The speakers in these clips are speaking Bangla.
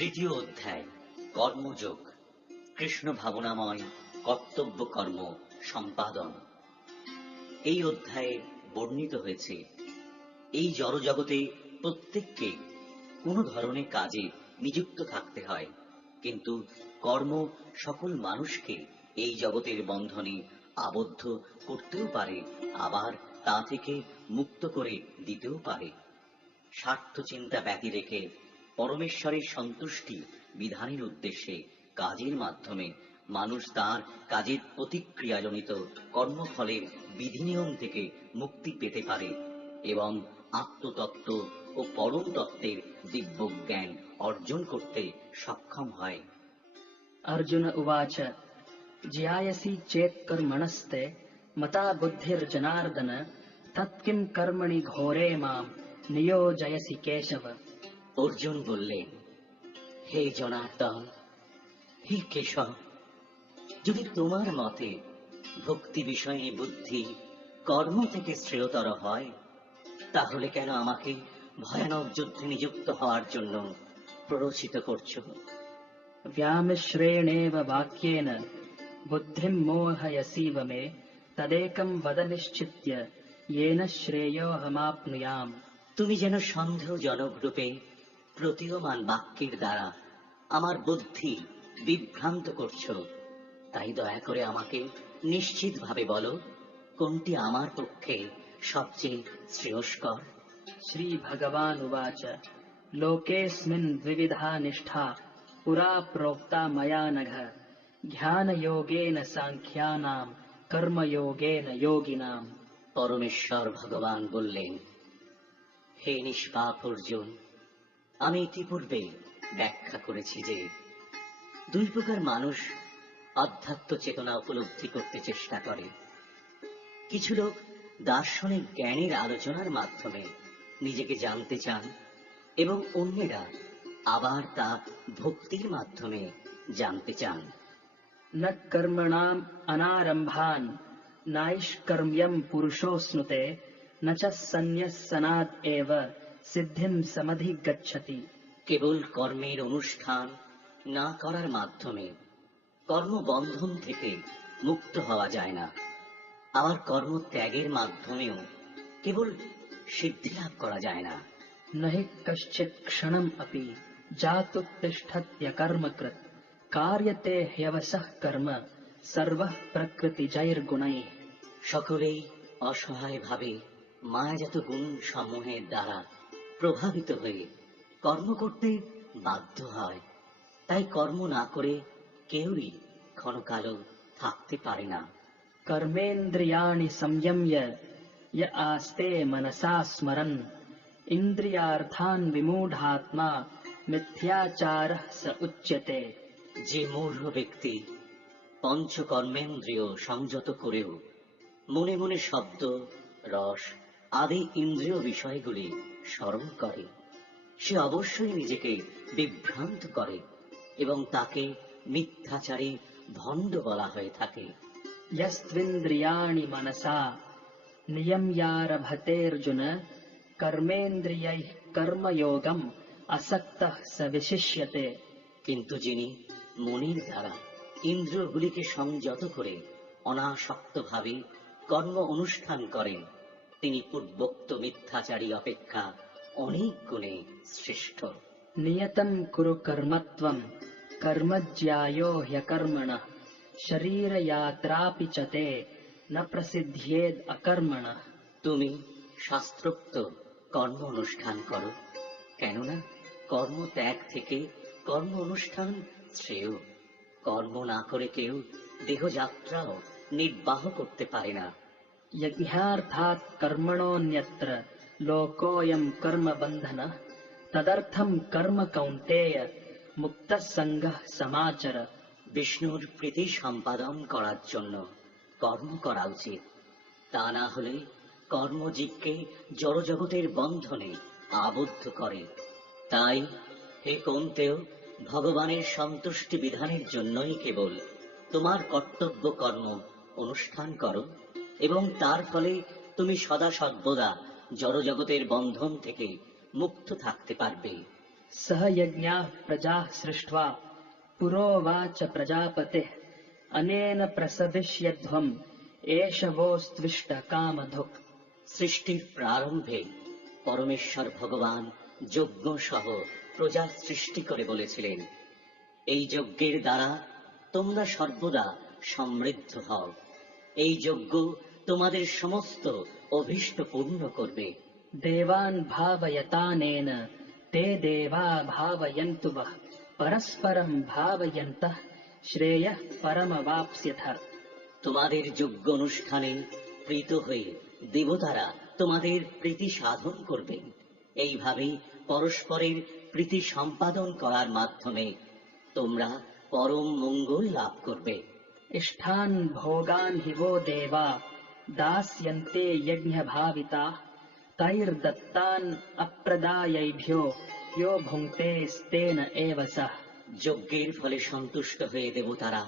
তৃতীয় অধ্যায়, কর্মযোগ। কৃষ্ণ ভাবনাময়, কর্তব্য কর্ম, সম্পাদন। এই অধ্যায়ে বর্ণিত হয়েছে, এই জড়জগতে প্রত্যেককে কোনো ধরনের কাজে নিযুক্ত থাকতে হয়, কিন্তু কর্ম সকল মানুষকে এই জগতের বন্ধনে আবদ্ধ করতেও পারে, আবার তা থেকে মুক্ত করে দিতেও পারে। স্বার্থ চিন্তা ব্যতি রেখে পরমেশ্বরের সন্তুষ্টি বিধানের উদ্দেশ্যে কাজের মাধ্যমে মানুষ তার কাজের প্রতিক্রিয়াজনিত কর্মফলের বিধিনিয়ম থেকে মুক্তি পেতে পারে এবং আত্মতত্ত্ব ও পরম তত্ত্বের দিব্য জ্ঞান অর্জন করতে সক্ষম হয়। অর্জুন উবাচ, জিয়ায়সি চেত কর্মণস্তে মতা বুদ্ধির জনার্দন তৎকিম কর্মণি ঘোরে মাম, নিয়োজয়সি কেশব। অর্জুন বললেন হে জনার্দন হে কেশব যদি তোমার মতে ভক্তি বিষয়ে বুদ্ধি কর্ম থেকে শ্রেয়তর হয় তাহলে কেন আমাকে ভয়ানক যুদ্ধে নিযুক্ত হওয়ার জন্য প্ররোচিত করছো व्यामिश्रेणेव वाक्येन बुद्धिं मोहयसीव मे तदेकं वद निश्चित्य येन श्रेयोऽहमाप्नुयाम् তুমি যেন সন্দেহজনক রূপে প্রতীয়মান বাক্যের দ্বারা আমার বুদ্ধি বিভ্রান্ত করছো তাই দয়া করে আমাকে নিশ্চিতভাবে বলো কোনটি আমার পক্ষে সবচেয়ে শ্রেয়স্কর श्रीभगवानुवाच लोकेऽस्मिन् द्विविधा निष्ठा पुरा प्रोक्ता मया नघ ध्यानयोगेन साङ्ख्यानाम् कर्मयोगेन योगिनाम् পরমেশ্বর ভগবান বললেন হে নিষ্পাপ অর্জুন আমি ইতিপূর্বে ব্যাখ্যা করেছি যে দুই প্রকার মানুষ আধ্যাত্ম চেতনা উপলব্ধি করতে চেষ্টা করে কিছু লোক দার্শনিক জ্ঞানের আলোচনার মাধ্যমে নিজেকে জানতে চান এবং অন্যেরা আবার তা ভক্তির মাধ্যমে জানতে চান न कर्मणाम् अनारम्भान् नाैष्कर्म्यम् पुरुषोऽश्नुते न च सन्न्यस्सनाद् एव সিদ্ধিম সমাধি গচ্ছতি। কেবল কর্মের অনুষ্ঠান না করার মাধ্যমে কর্মবন্ধন থেকে মুক্ত হওয়া যায় না। আবার কর্ম ত্যাগের মাধ্যমেও কেবল সিদ্ধি লাভ করা যায় না। নহে কশ্চিৎ ক্ষণম অপি জাতু তিষ্ঠত্য কর্মকৃত কার্যতে হ্যবসহ কর্ম সর্ব প্রকৃতি জয়ের গুণাই। সকলেই অসহায় ভাবে মায়াজাত গুণ সমূহের দ্বারা প্রভাবিত হয়ে কর্ম করতে বাধ্য হয় তাই কর্ম না করে কেউই ক্ষণকালও থাকতে পারে না कर्मेन्द्रियाणि संयम्य य आस्ते मनसा स्मरन् इन्द्रियार्थान् विमूढात्मा मिथ्याचारः स उच्यते যে মূঢ় ব্যক্তি পঞ্চকর্মেন্দ্রিয় সংযত করেও মনে মনে শব্দ রস আদি ইন্দ্রিয় বিষয়গুলি স্মরণ করে। সে অবশ্যই নিজেকে বিভ্রান্ত করে এবং তাকে মিথ্যাচারী ভণ্ড বলা হয়ে থাকে। ইয়স্ত্বিন্দ্রিয়াণি মনসা নিয়ম্যারভতের্জুন কর্মেন্দ্রিয়ৈঃ কর্মযোগম আসক্ত সবিশিষ্যতে কিন্তু যিনি মনির দ্বারা ইন্দ্রগুলিকে সংযত করে অনাসক্তভাবে কর্ম অনুষ্ঠান করেন তিনি পূর্বোক্ত মিথ্যাচারী অপেক্ষা অনেক গুণে শ্রেষ্ঠ। নিয়তম কুরু কর্মত্বম কর্মজ্যায়ো হ্যকর্মণ শরীরযাত্রাপি চতে না প্রসিদ্ধেদ অকর্মণ। তুমি শাস্ত্রোক্ত কর্ম অনুষ্ঠান করো কেননা কর্ম ত্যাগ থেকে কর্ম অনুষ্ঠান শ্রেয়। কর্ম না করে কেউ দেহযাত্রাও নির্বাহ করতে পারে না। यज्ञार्थात् कर्मणोऽन्यत्र लोकोऽयम् कर्मबन्धनः तदर्थम् कर्म कौन्तेय मुक्तः सङ्गः समाचर বিষ্ণুর প্রীতি সম্পাদন করার জন্য কর্ম করা উচিত তা না হলে কর্মজীবকে জড়জগতের বন্ধনে আবদ্ধ করে তাই হে কন্তেও ভগবানের সন্তুষ্টি বিধানের জন্যই কেবল তোমার কর্তব্য কর্ম অনুষ্ঠান করো এবং তার ফলে তুমি সদা সর্বদা জড়জগতের বন্ধন থেকে মুক্ত থাকতে পারবে। সহযজ্ঞা প্রজা সৃষ্টা পুরোবাচ প্রজাপতে অনেন প্রসদিষ্যধ্বম এষ ভোস্ত্বিষ্ট কামধুক। সৃষ্টির প্রারম্ভে পরমেশ্বর ভগবান যজ্ঞ সহ প্রজা সৃষ্টি করে বলেছিলেন এই যজ্ঞের দ্বারা তোমরা সর্বদা সমৃদ্ধ হও। এই যজ্ঞ তোমাদের সমস্ত অভিষ্ট পূর্ণ করবে। দেবান ভাবয়তানেন, তে দেবা ভাবয়ন্তু পরস্পরম ভাবয়ন্ত, শ্রেয় পরম বাপস্যথ। তোমাদের যোগ্য অনুষ্ঠানে প্রীত হয়ে দেবতারা তোমাদের প্রীতি সাধন করবে। এইভাবে পরস্পরের প্রীতি সম্পাদন করার মাধ্যমে তোমরা পরম মঙ্গল লাভ করবে। স্থান ভোগান হিব দেবা। दास्यन्ते यज्ञभाविताः तैर्दत्तान् अप्रदायैभ्यो यो भुङ्क्तेस्तेन एव सः যজ্ঞের ফলে সন্তুষ্ট হয়ে দেবতারা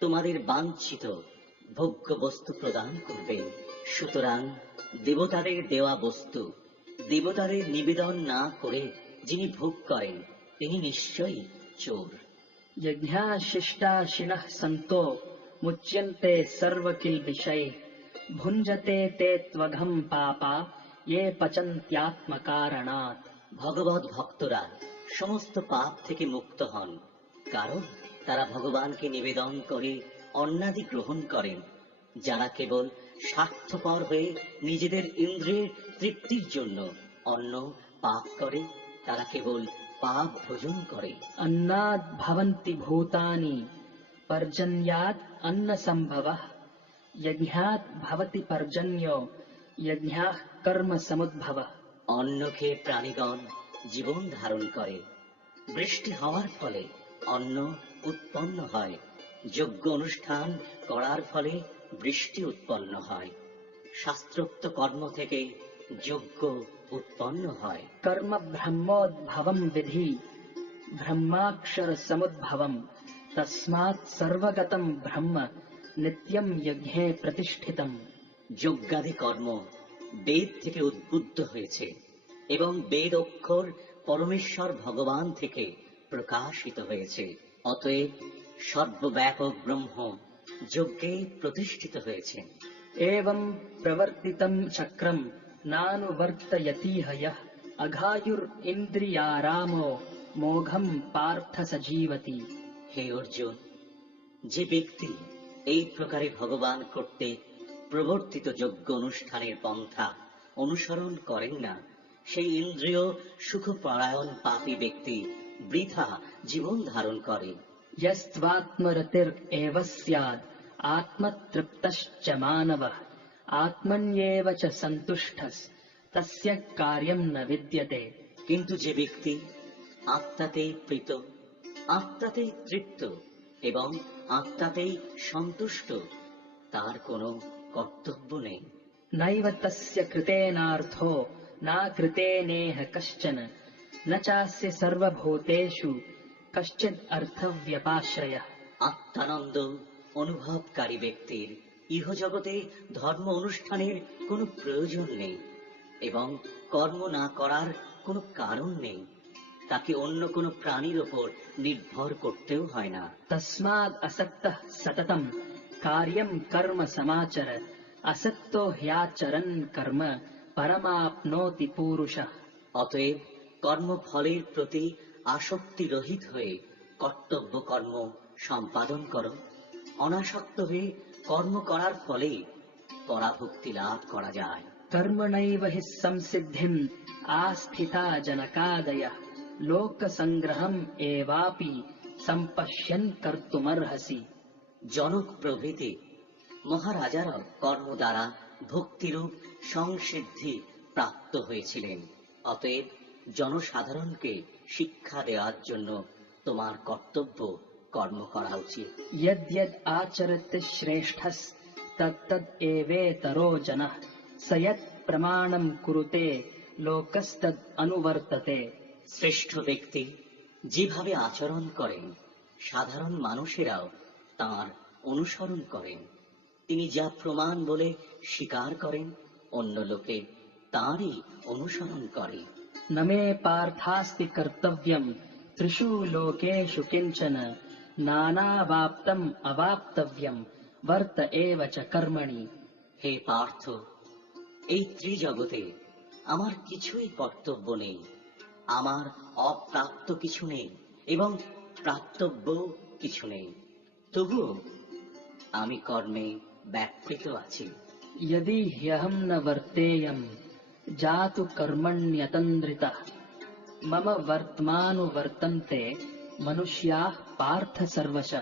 তোমাদের বাঞ্ছিত ভোগ্য বস্তু প্রদান করবেন সুতরাং দেবতাদের দেওয়া বস্তু দেবতাদের নিবেদন না করে যিনি ভোগ করেন তিনি নিশ্চয়ই চোর यज्ञाशिष्टाशिनः सन्तो मुच्यन्ते सर्वकिल्बिषैः ভুঞ্জতে তে ত্বঘম পাপা এ পচন্ত্যাত্মকারণাৎ ভগবত ভক্তরা সমস্ত পাপ থেকে মুক্ত হন। কারণ তারা ভগবানকে নিবেদন করে অন্নাদি গ্রহণ করেন। যারা কেবল স্বার্থপর হয়ে নিজেদের ইন্দ্রিয়ের তৃপ্তির জন্য অন্ন পাপ করে তারা কেবল পাপ ভোজন করে। অন্নাদ ভবন্তি ভূতানি পর্জন্যাদ অন্ন সম্ভবঃ यज्ञात् भवति पर्जन्यो यज्ञाः कर्म समुद्भवः অন্ন খেয়ে প্রাণীগণ জীবন ধারণ করে বৃষ্টি হওয়ার ফলে অন্ন উৎপন্ন হয় যজ্ঞ অনুষ্ঠান করার ফলে বৃষ্টি উৎপন্ন হয় শাস্ত্রোক্ত কর্ম থেকে যজ্ঞ উৎপন্ন হয় कर्म ब्रह्मोद्भवम् विधि ब्रह्माक्षर समुद्भवम् तस्मात् सर्वगतम् ब्रह्म নিত্যম যজ্ঞে প্রতিষ্ঠিতম। যজ্ঞাদি কর্ম বেদ থেকে উদ্বুদ্ধ হয়েছে এবং বেদ অক্ষর পরমেশ্বর ভগবান থেকে প্রকাশিত হয়েছে। অতএব সর্বব্যাপক ব্রহ্ম যজ্ঞে প্রতিষ্ঠিত হয়েছে। এবং প্রবর্তিত চক্রম নানুবর্তয়তিহ অঘায়ুর ইন্দ্রিয়ারাম মোঘম পার্থ সজীবতি হে অর্জুন যে ব্যক্তি এই প্রকারে ভগবান কর্তৃক প্রবর্তিত যজ্ঞ অনুষ্ঠানের পন্থা অনুসরণ করেন না সেই ইন্দ্রিয় সুখপরায়ণ পাপী ব্যক্তি বৃথা জীবন ধারণ করে यस्त्वात्मरतिर् एव स्याद् आत्मतृप्तश्च मानवः आत्मन्येव च सन्तुष्टस् तस्य कार्यम् न विद्यते কিন্তু যে ব্যক্তি আত্মাতেই প্রীত আত্মাতেই তৃপ্ত এবং আত্মাতেই সন্তুষ্ট তার কোনো কর্তব্য নেই। নাইব তস্য কৃতেনার্থ না কৃতে নেহ কশ্চন না চাস্য সর্বভূতেষু কশ্চিৎ অর্থব্যপাশ্রয় আত্মানন্দ অনুভবকারী ব্যক্তির ইহজগতে ধর্ম অনুষ্ঠানের কোনো প্রয়োজন নেই এবং কর্ম না করার কোনো কারণ নেই। তাকে অন্য কোন প্রাণীর ওপর নির্ভর করতেও হয় না। তসমাদ অসত্য সততম। কার্যম কর্ম সমাচর। অসত্য হ্যাচরণ কর্ম পরমাপ্নোতি পুরুষ। অতএব কর্মফলের প্রতি আসক্তি রহিত হয়ে কর্তব্য কর্ম সম্পাদন কর। অনাসক্ত হয়ে কর্ম করার ফলে পরাভক্তি লাভ করা যায়। কর্মণৈব হি সংসিদ্ধিম। আস্থিতা জনকাদয়। লোক লোকসংগ্রহম এবাপি সম্পশ্যন কর্তুমর্হসি জনক প্রভৃতি মহারাজারা কর্ম দ্বারা ভক্তিরূপ সংসিদ্ধি প্রাপ্ত হয়েছিলেন। অতএব জনসাধারণকে শিক্ষা দেওয়ার জন্য তোমার কর্তব্য কর্ম করা উচিত। ইয়দ্যদ আচরত শ্রেষ্ঠ তত্তদ এবেতরো জনঃ সয়ত প্রমাণম কুরুতে লোকস্তদ অনুবর্ততে শ্রেষ্ঠ ব্যক্তি যেভাবে আচরণ করেন সাধারণ মানুষেরাও তার অনুসরণ করেন। তিনি যা প্রমাণ বলে স্বীকার করেন অন্য লোকে তারই অনুসরণ করে। নমে পার্থাস্তি কর্তব্যম ত্রিষু লোকেশু কিঞ্চন নানাবাপ্তম অবাপ্তব্যম বর্ত এব চ কর্মণি। হে পার্থ এই ত্রিজগতে আমার কিছুই কর্তব্য নেই। আমার অপ্রাপ্ত কিছু নেই এবং প্রাপ্তব্য কিছু নেই। তবুও আমি কর্মে ব্যাপৃত আছি। যদি হ্যহম ন বর্তেয়ম জাতু কর্মণ্যতন্দ্রিত। মম বর্তমানো বর্তন্তে মনুষ্যা পার্থ সর্বশ।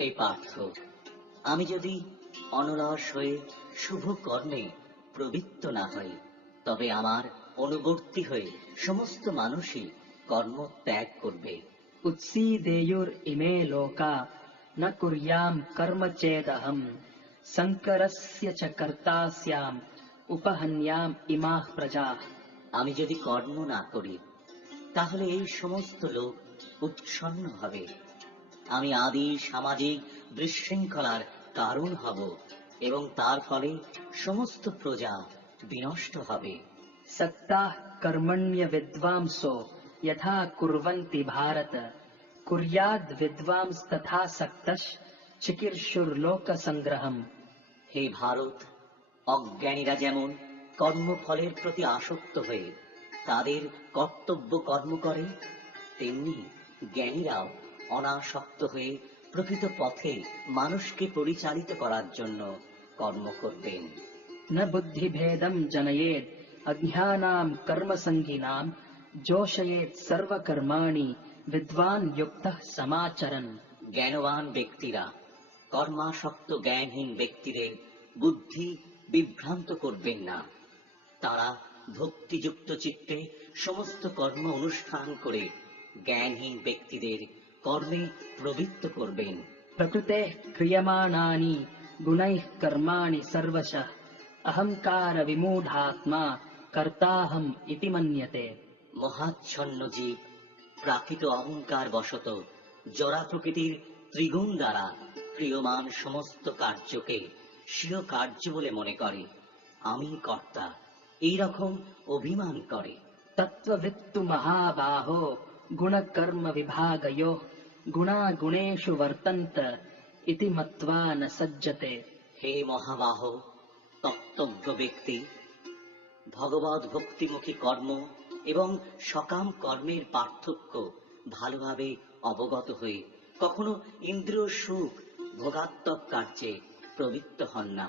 হে পার্থ আমি যদি অনলস হয়ে শুভ কর্মে প্রবৃত্ত না হই তবে আমার অনুবর্তী হয়ে সমস্ত মানুষই কর্ম ত্যাগ করবে। ইমে লোকা না কর্ম চেদহম চ কর্তাস্যাম উপহন্যাম ইমাহ প্রজা। আমি যদি কর্ম না করি তাহলে এই সমস্ত লোক উৎসন্ন হবে। আমি আদি সামাজিক বিশৃঙ্খলার কারণ হব এবং তার ফলে সমস্ত প্রজা বিনষ্ট হবে। सक्ताः कर्मण्य विद्वांसो यथा कुर्वन्ति भारत कुर्याद् विद्वांस्तथा सक्तश्चिकीर्षुर्लोकसङ्ग्रहम् হে ভারত অজ্ঞানীরা যেমন কর্মফলের প্রতি আসক্ত হয়ে তাদের কর্তব্য কর্ম করে তেমনি জ্ঞানীরাও অনাসক্ত হয়ে প্রকৃত পথে মানুষকে পরিচালিত করার জন্য কর্ম করবেন न बुद्धिभेदम् जनयेत् अज्ञानाम् कर्मसङ्गिनाम् जोषयेत् सर्वकर्माणि विद्वान् युक्तः समाचरन् জ্ঞানবান ব্যক্তিরা কর্মাসক্ত জ্ঞানহীন ব্যক্তিদের বুদ্ধি বিভ্রান্ত করবেন না তারা ভক্তিযুক্ত চিত্তে সমস্ত কর্ম অনুষ্ঠান করে জ্ঞানহীন ব্যক্তিদের কর্মে প্রবৃত্ত করবেন प्रकृतेः क्रियमाणानि गुणैः कर्माणि सर्वशः अहङ्कारविमूढात्मा কর্তাহম ইতি মন্যতে। মহাচ্ছন্ন জীব প্রাকৃত অহংকার বশত জরা প্রকৃতির ত্রিগুণ দ্বারা প্রিয়মান সমস্ত কার্যকে স্বীয় কার্য বলে মনে করে। আমি কর্তা এই রকম অভিমান করে। তত্ত্ববৃত্তু মহাবাহ গুণকর্ম বিভাগয়ো গুণা গুণেশু বর্তন্ত ইতি মত্বা ন সজ্জতে। হে মহাবাহ তত্ত্বজ্ঞ ব্যক্তি ভগবত ভক্তিমুখী কর্ম এবং সকাম কর্মের পার্থক্য ভালোভাবে অবগত হয়ে কখনো ইন্দ্রিয় সুখ ভোগাত্মক কার্যে প্রবৃত্ত হন না।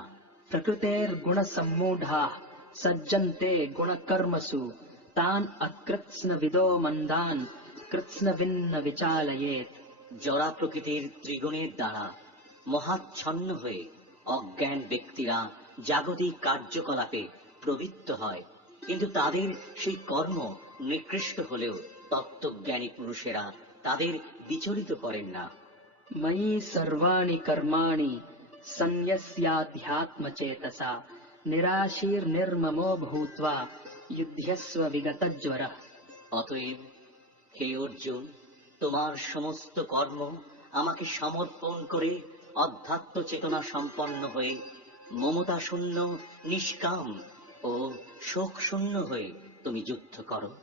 প্রকৃতের গুণ সম্মূঢ়া সজ্জন্তে গুণ কর্মসু তান অকৃৎস্ন বিদো মন্দান কৃৎস্ন ভিন্ন বিচালয়েত। জরা প্রকৃতির ত্রিগুণের দ্বারা মহাচ্ছন্ন হয়ে অজ্ঞান ব্যক্তিরা জাগতিক কার্যকলাপে প্রবৃত্ত হয় কিন্তু তাদের সেই কর্ম নিকৃষ্ট হলেও তত্ত্বজ্ঞানী পুরুষেরা তাদের বিচলিত করেন না। মই সর্বাণি কর্মাণি সন্ন্যস্যাধ্যাত্মচেতসা নিরাশীর নির্মমো ভূত্বা যুদ্ধস্ব বিগতজ্বর অতএব হে অর্জুন তোমার সমস্ত কর্ম আমাকে সমর্পণ করে অধ্যাত্ম চেতনা সম্পন্ন হয়ে মমতা শূন্য নিষ্কাম ও শোক শোকশূন্য হয়ে তুমি যুদ্ধ করো।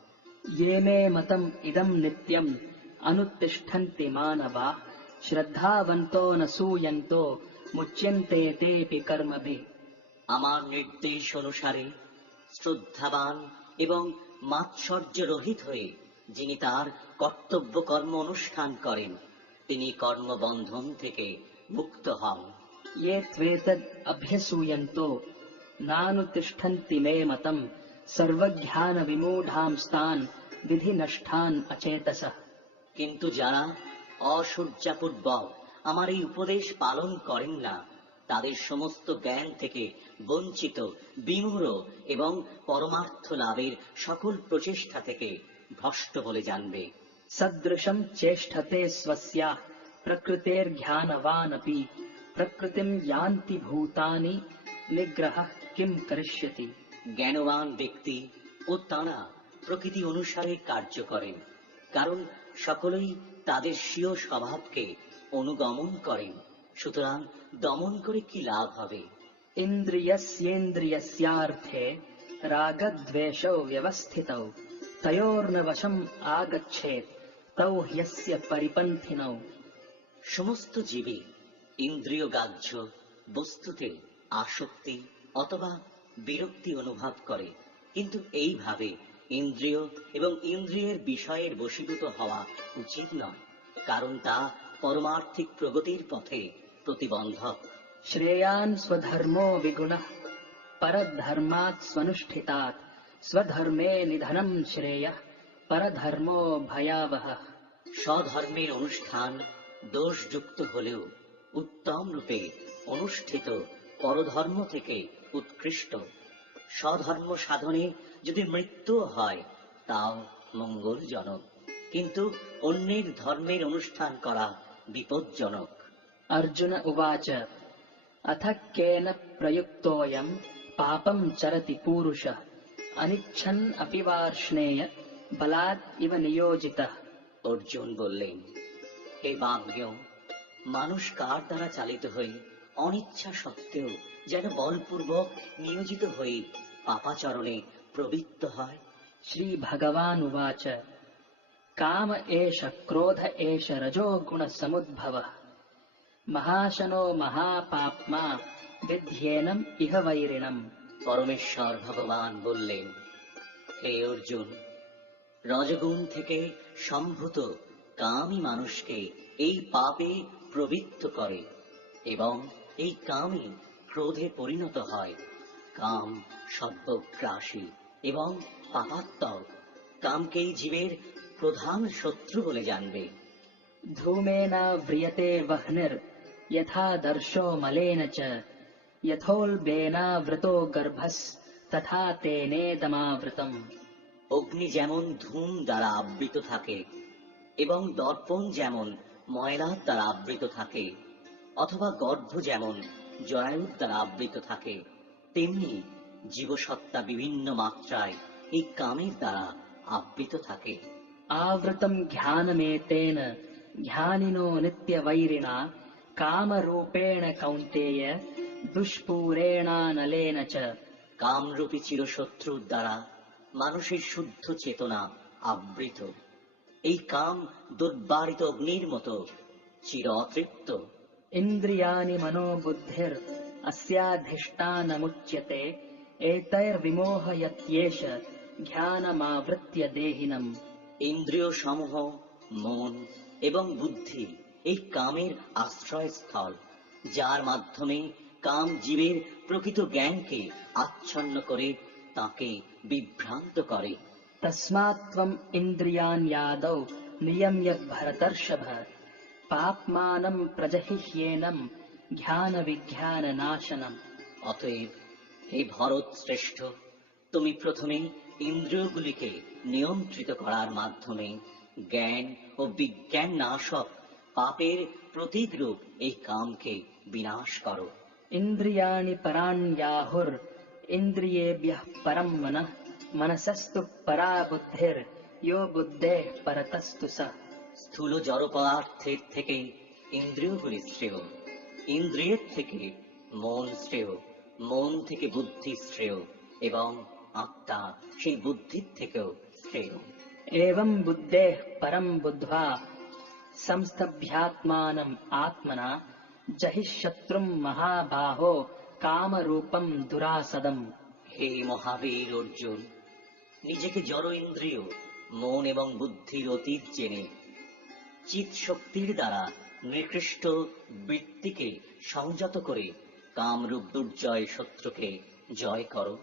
ইয়েনে মতম ইদম নিত্যম অনুতিষ্ঠন্তি মানবা শ্রদ্ধাবন্ত নসূয়ন্ত মুচ্যন্তে তেপি কর্মভি আমার নির্দেশ অনুসারে শ্রদ্ধাবান এবং মাৎসর্য রহিত হয়ে যিনি তার কর্তব্য কর্ম অনুষ্ঠান করেন তিনি কর্মবন্ধন থেকে মুক্ত হন। ইয়ে ত্বেতদ অভ্যসূয়ন্ত नानुतिष्ठन्ति मे मतम् सर्वज्ञानविमूढांस्तान् विधिनष्टान् अचेतसः কিন্তু যারা অসূর্যাপূর্বক আমার এই উপদেশ পালন করেন না তাদের সমস্ত জ্ঞান থেকে বঞ্চিত বিমূঢ় এবং পরমার্থ লাভের সকল প্রচেষ্টা থেকে ভ্রষ্ট বলে জানবে सदृशम् चेष्टते स्वस्याः प्रकृतेर्ज्ञानवानपि प्रकृतिम् यान्ति भूतानि निग्रहः কিম করিষ্যতি জ্ঞানবান ব্যক্তি ও তাঁরা প্রকৃতি অনুসারে কার্য করেন কারণ সকলেই তাদের স্বীয় স্বভাবকে অনুগমন করেন সুতরাং দমন করে কি লাভ হবে? ইন্দ্রিয়স্যেন্দ্রিয়স্যার্থে রাগদ্বেষৌ ব্যবস্থিতৌ তয়োর্ন বশম আগচ্ছে তৌ হ্যস্য পরিপন্থিন সমস্ত জীবে ইন্দ্রিয় গাহ্য বস্তুতে আসক্তি অথবা বিরক্তি অনুভব করে। কিন্তু এইভাবে ইন্দ্রিয় এবং ইন্দ্রিয়ের বিষয়ের বশীভূত হওয়া উচিত নয় কারণ তা পরমার্থিক প্রগতির পথে প্রতিবন্ধক। শ্রেয়ান স্বধর্ম বিগুণ পরধর্মাৎ স্বনুষ্ঠিতা স্বধর্মে নিধনম শ্রেয় পরধর্ম ভয়াবহ। স্বধর্মের অনুষ্ঠান দোষযুক্ত হলেও উত্তম রূপে অনুষ্ঠিত পরধর্ম থেকে উৎকৃষ্ট। স্বধর্ম সাধনে যদি মৃত্যু হয় তাও মঙ্গলজনক। কিন্তু অন্যের ধর্মের অনুষ্ঠান করা বিপজ্জনক। অর্জুন উবাচ অথ কেন প্রযুক্তোয়ম পাপম চরতি পুরুষ অনিচ্ছন অপিবার্ষ্ণেয় বলাৎ ইব নিয়োজিত অর্জুন বললেন হে বাম্য মানুষ কার দ্বারা চালিত হয়ে অনিচ্ছা সত্ত্বেও যেন বলপূর্বক নিয়োজিত হয়ে পাপা চরণে প্রবৃত্ত হয়। শ্রী ভগবান উবাচ, কাম এষ ক্রোধ এষ রজো গুণ সমুদ্ভব। মহাশনো মহাপাপমা বিধ্যেনম ইহ বৈরিণম পরমেশ্বর ভগবান বললেন, হে অর্জুন, রজগুণ থেকে সম্ভূত কামি মানুষকে এই পাপে প্রবৃত্ত করে এবং এই কামই ক্রোধে পরিণত হয়। কাম সর্বগ্রাসী এবং পাপাত্মক। কামকেই জীবের প্রধান শত্রু বলে জানবে। ধূমেন ব্রিয়তে বহনের, যথা দর্শ মলেন চ। ব্রত গর্ভস, তথা তেনে দমাবৃতম। অগ্নি যেমন ধূম দ্বারা আবৃত থাকে, এবং দর্পণ যেমন ময়লার দ্বারা আবৃত থাকে, অথবা গর্ভ যেমন জরায়ুর দ্বারা আবৃত থাকে তেমনি জীবসত্তা বিভিন্ন মাত্রায় এই কামের দ্বারা আবৃত থাকে आवृतम् ज्ञानमेतेन ज्ञानिनो नित्यवैरिणा कामरूपेण कौन्तेय दुष्पूरेणानलेन च কামরূপী চিরশত্রুর দ্বারা মানুষের শুদ্ধ চেতনা আবৃত এই কাম দুর্বারিত অগ্নির মতো চির অতৃপ্ত इन्द्रियाणि मनोबुद्धिर् अस्याधिष्ठानमुच्यते एतैर्विमोहयत्येष ज्ञानमावृत्य देहिनम् ইন্দ্রিয় সমূহ মন এবং বুদ্ধি এই কামের আশ্রয়স্থল যার মাধ্যমে কাম জীবের প্রকৃত জ্ঞানকে আচ্ছন্ন করে তাকে বিভ্রান্ত করে तस्मात् त्वम् इन्द्रियान् यादौ পাপমানম প্রজহিহ্যেনম জ্ঞান বিজ্ঞান নাশনম অতএব, হে ভরত শ্রেষ্ঠ, তুমি প্রথমে ইন্দ্রিয়গুলিকে নিয়ন্ত্রিত করার মাধ্যমে জ্ঞান ও বিজ্ঞান নাশক পাপের প্রতীকরূপ এই কামকে বিনাশ করো। ইন্দ্রিয়াণি পরাণ্যাহুর, ইন্দ্রিয়েভ্যঃ পরম মনঃ, মনসস্তু পরা বুদ্ধির ইয়ো পরতস্তু সহ স্থূল জড় পদার্থের থেকে ইন্দ্রিয়গুলি শ্রেয়। ইন্দ্রিয়ের থেকে মন শ্রেয় মন থেকে বুদ্ধি শ্রেয় এবং আত্মা সেই বুদ্ধির থেকেও শ্রেয়। এবং বুদ্ধে পরম বুদ্ধা সংস্তভ্যাত্মানম আত্মনা জহি শত্রু মহাবাহ কামরূপম দুরাসদম। হে মহাবীর অর্জুন নিজেকে জড় ইন্দ্রিয় মন এবং বুদ্ধির অতীত জেনে চিত শক্তির দ্বারা নিকৃষ্ট বৃত্তিকে সংযত করে কামরূপ দুর্জয় শত্রুকে জয় করো।